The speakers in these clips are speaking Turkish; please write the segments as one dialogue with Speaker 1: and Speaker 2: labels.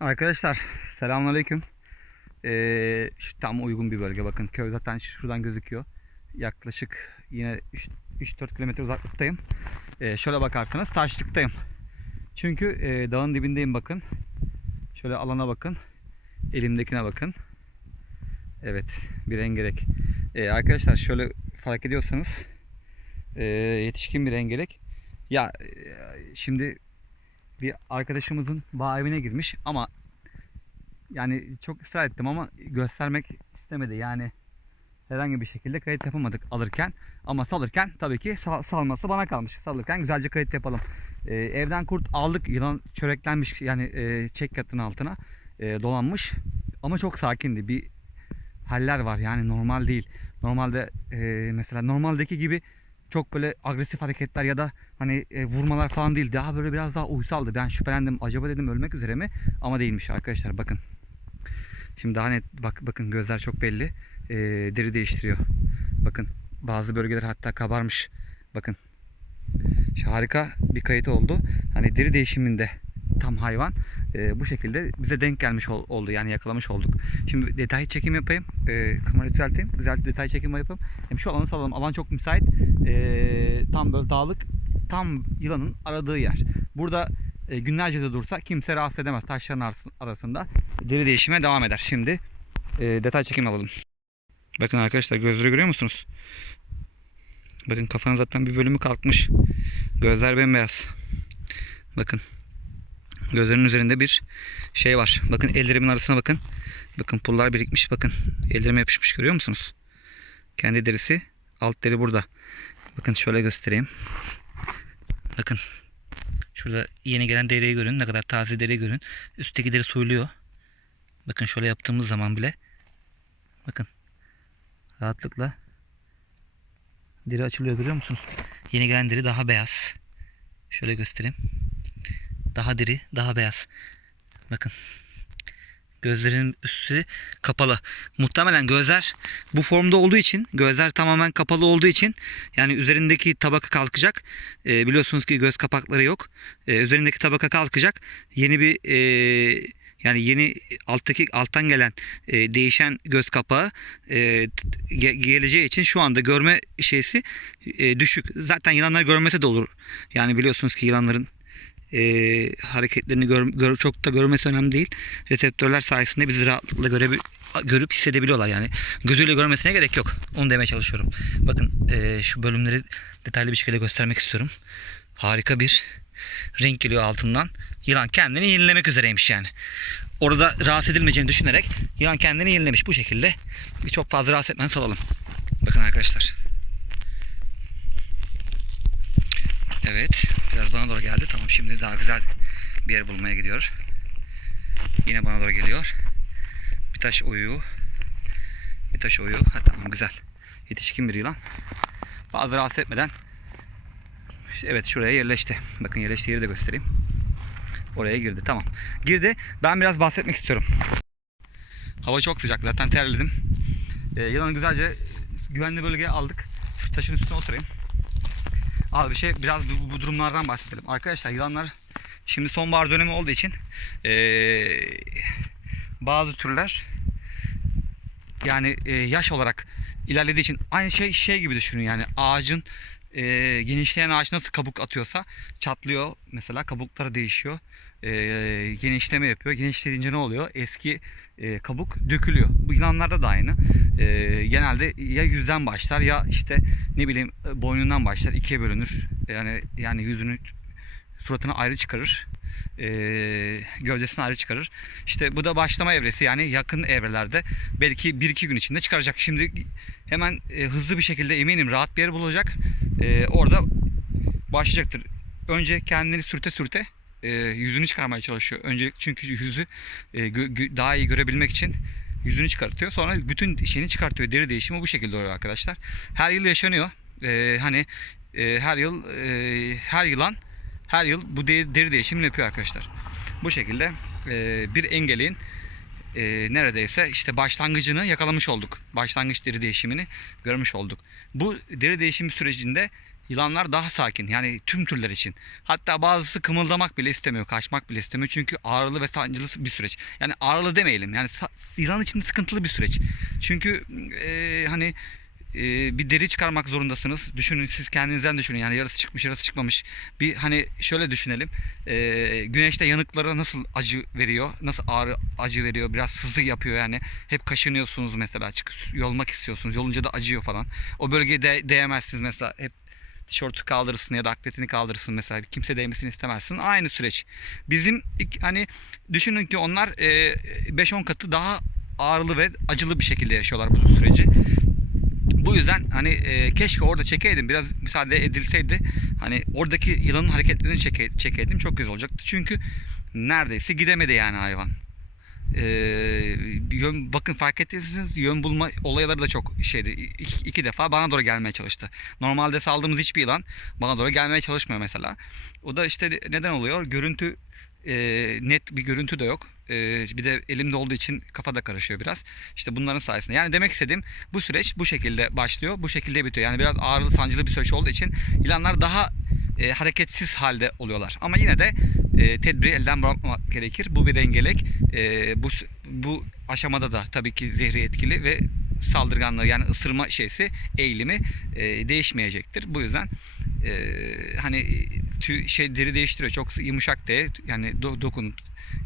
Speaker 1: Arkadaşlar selamünaleyküm. Ee, şu tam uygun bir bölge bakın köy zaten şuradan gözüküyor. Yaklaşık yine 3-4 kilometre uzaklıktayım. Ee, şöyle bakarsanız taşlıktayım. Çünkü e, dağın dibindeyim bakın. Şöyle alana bakın. Elimdekine bakın. Evet bir engerek. Ee, arkadaşlar şöyle fark ediyorsanız e, yetişkin bir engerek. Ya e, şimdi bir arkadaşımızın bağ evine girmiş ama yani çok ısrar ettim ama göstermek istemedi. Yani herhangi bir şekilde kayıt yapamadık alırken. Ama salırken tabii ki sal- salması bana kalmış. Salırken güzelce kayıt yapalım. Ee, evden kurt aldık. Yılan çöreklenmiş yani e, çek yatının altına e, dolanmış. Ama çok sakindi. Bir haller var yani normal değil. Normalde e, mesela normaldeki gibi çok böyle agresif hareketler ya da hani e, vurmalar falan değil. Daha böyle biraz daha uysaldı. Ben şüphelendim. Acaba dedim ölmek üzere mi? Ama değilmiş arkadaşlar bakın. Şimdi daha net bak bakın gözler çok belli. E, deri değiştiriyor. Bakın bazı bölgeler hatta kabarmış. Bakın. Şu harika bir kayıt oldu. Hani deri değişiminde tam hayvan e, bu şekilde bize denk gelmiş ol- oldu. Yani yakalamış olduk. Şimdi detay çekim yapayım. E, kamerayı düzelteyim. Güzel detay çekim yapayım. Hem şu alanı salalım. Alan çok müsait. E, tam böyle dağlık. Tam yılanın aradığı yer. Burada e, günlerce de dursa kimse rahatsız edemez. Taşların arası- arasında deri değişime devam eder. Şimdi e, detay çekim alalım. Bakın arkadaşlar gözleri görüyor musunuz? Bakın kafanın zaten bir bölümü kalkmış. Gözler bembeyaz. Bakın. Gözlerinin üzerinde bir şey var. Bakın ellerimin arasına bakın. Bakın pullar birikmiş. Bakın ellerime yapışmış görüyor musunuz? Kendi derisi. Alt deri burada. Bakın şöyle göstereyim. Bakın. Şurada yeni gelen deriyi görün. Ne kadar taze deri görün. Üstteki deri soyuluyor. Bakın şöyle yaptığımız zaman bile. Bakın. Rahatlıkla. Deri açılıyor görüyor musunuz? Yeni gelen deri daha beyaz. Şöyle göstereyim. Daha diri, daha beyaz. Bakın. Gözlerin üstü kapalı. Muhtemelen gözler bu formda olduğu için, gözler tamamen kapalı olduğu için yani üzerindeki tabaka kalkacak. Ee, biliyorsunuz ki göz kapakları yok. Ee, üzerindeki tabaka kalkacak. Yeni bir e, yani yeni alttaki alttan gelen e, değişen göz kapağı e, ge- geleceği için şu anda görme şeysi e, düşük. Zaten yılanlar görmese de olur. Yani biliyorsunuz ki yılanların e, hareketlerini gör, gör- çok da görmesi önemli değil. Reseptörler sayesinde bizi rahatlıkla görebi, görüp hissedebiliyorlar. Yani gözüyle görmesine gerek yok. Onu demeye çalışıyorum. Bakın e, şu bölümleri detaylı bir şekilde göstermek istiyorum. Harika bir renk geliyor altından. Yılan kendini yenilemek üzereymiş yani. Orada rahatsız edilmeyeceğini düşünerek yılan kendini yenilemiş bu şekilde. Çok fazla rahatsız etmeden salalım. Bakın arkadaşlar. Evet. Biraz bana doğru geldi. Tamam şimdi daha güzel bir yer bulmaya gidiyor. Yine bana doğru geliyor. Bir taş oyuğu. Bir taş oyuğu. Ha tamam güzel. Yetişkin bir yılan. Fazla rahatsız etmeden Evet şuraya yerleşti. Bakın yerleştiği yeri de göstereyim. Oraya girdi. Tamam. Girdi. Ben biraz bahsetmek istiyorum. Hava çok sıcak. Zaten terledim. Ee, yılanı güzelce güvenli bölgeye aldık. Şu taşın üstüne oturayım. Abi bir şey biraz bu, bu durumlardan bahsedelim. Arkadaşlar yılanlar şimdi sonbahar dönemi olduğu için ee, bazı türler yani ee, yaş olarak ilerlediği için aynı şey şey gibi düşünün yani ağacın e, genişleyen ağaç nasıl kabuk atıyorsa çatlıyor. Mesela kabukları değişiyor. E, genişleme yapıyor. Genişlediğince ne oluyor? Eski e, kabuk dökülüyor. Bu yılanlarda da aynı. E, genelde ya yüzden başlar ya işte ne bileyim e, boynundan başlar. İkiye bölünür. Yani yani yüzünü suratını ayrı çıkarır. E, gövdesini ayrı çıkarır. İşte bu da başlama evresi. Yani yakın evrelerde belki 1-2 gün içinde çıkaracak. Şimdi hemen e, hızlı bir şekilde eminim rahat bir yer bulacak e, orada başlayacaktır. Önce kendini sürte sürte e, yüzünü çıkarmaya çalışıyor. Önce çünkü yüzü e, gö- gö- daha iyi görebilmek için yüzünü çıkartıyor. Sonra bütün şeyini çıkartıyor. Deri değişimi bu şekilde oluyor arkadaşlar. Her yıl yaşanıyor. E, hani e, her yıl e, her yılan her yıl bu de- deri değişimini yapıyor arkadaşlar. Bu şekilde e, bir engelin e, neredeyse işte başlangıcını yakalamış olduk. Başlangıç deri değişimini görmüş olduk. Bu deri değişimi sürecinde Yılanlar daha sakin yani tüm türler için. Hatta bazısı kımıldamak bile istemiyor, kaçmak bile istemiyor. Çünkü ağrılı ve sancılı bir süreç. Yani ağrılı demeyelim. Yani yılan için sıkıntılı bir süreç. Çünkü e, hani e, bir deri çıkarmak zorundasınız. Düşünün siz kendinizden düşünün. Yani yarısı çıkmış, yarısı çıkmamış. Bir hani şöyle düşünelim. E, güneşte yanıklara nasıl acı veriyor? Nasıl ağrı acı veriyor? Biraz sızı yapıyor yani. Hep kaşınıyorsunuz mesela. Çık, yolmak istiyorsunuz. Yolunca da acıyor falan. O bölgeye de, değemezsiniz mesela. Hep tişörtü kaldırırsın ya da akletini kaldırırsın mesela. Kimse değmesini istemezsin. Aynı süreç. Bizim hani düşünün ki onlar e, 5-10 katı daha ağrılı ve acılı bir şekilde yaşıyorlar bu süreci. Bu yüzden hani e, keşke orada çekeydim biraz müsaade edilseydi hani oradaki yılanın hareketlerini çeke, çekeydim çok güzel olacaktı çünkü neredeyse gidemedi yani hayvan. E, yön, bakın fark ettiyseniz yön bulma olayları da çok şeydi iki, iki defa bana doğru gelmeye çalıştı. Normalde saldığımız hiçbir yılan bana doğru gelmeye çalışmıyor mesela. O da işte neden oluyor? Görüntü e, net bir görüntü de yok. E, bir de elimde olduğu için kafa da karışıyor biraz. İşte bunların sayesinde. Yani demek istediğim bu süreç bu şekilde başlıyor, bu şekilde bitiyor. Yani biraz ağrılı, sancılı bir süreç olduğu için yılanlar daha e, hareketsiz halde oluyorlar. Ama yine de e, tedbiri elden bırakmamak gerekir. Bu bir engelek. E, bu bu aşamada da tabii ki zehri etkili ve saldırganlığı yani ısırma şeysi eğilimi e, değişmeyecektir. Bu yüzden e, hani tüy, şey deri değiştiriyor. Çok yumuşak diye yani do- dokunup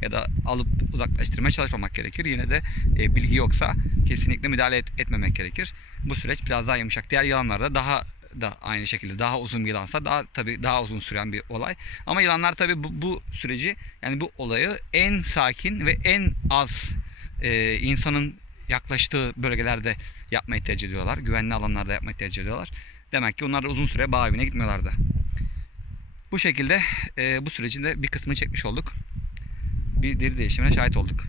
Speaker 1: ya da alıp uzaklaştırmaya çalışmamak gerekir. Yine de e, bilgi yoksa kesinlikle müdahale et- etmemek gerekir. Bu süreç biraz daha yumuşak. Diğer yılanlarda daha da aynı şekilde daha uzun yılansa daha tabii daha uzun süren bir olay. Ama yılanlar tabii bu, bu süreci yani bu olayı en sakin ve en az e, insanın yaklaştığı bölgelerde yapmayı tercih ediyorlar. Güvenli alanlarda yapmayı tercih ediyorlar. Demek ki onlar da uzun süre bağ evine gitmiyorlardı. Bu şekilde e, bu sürecin de bir kısmını çekmiş olduk. Bir deri değişimine şahit olduk.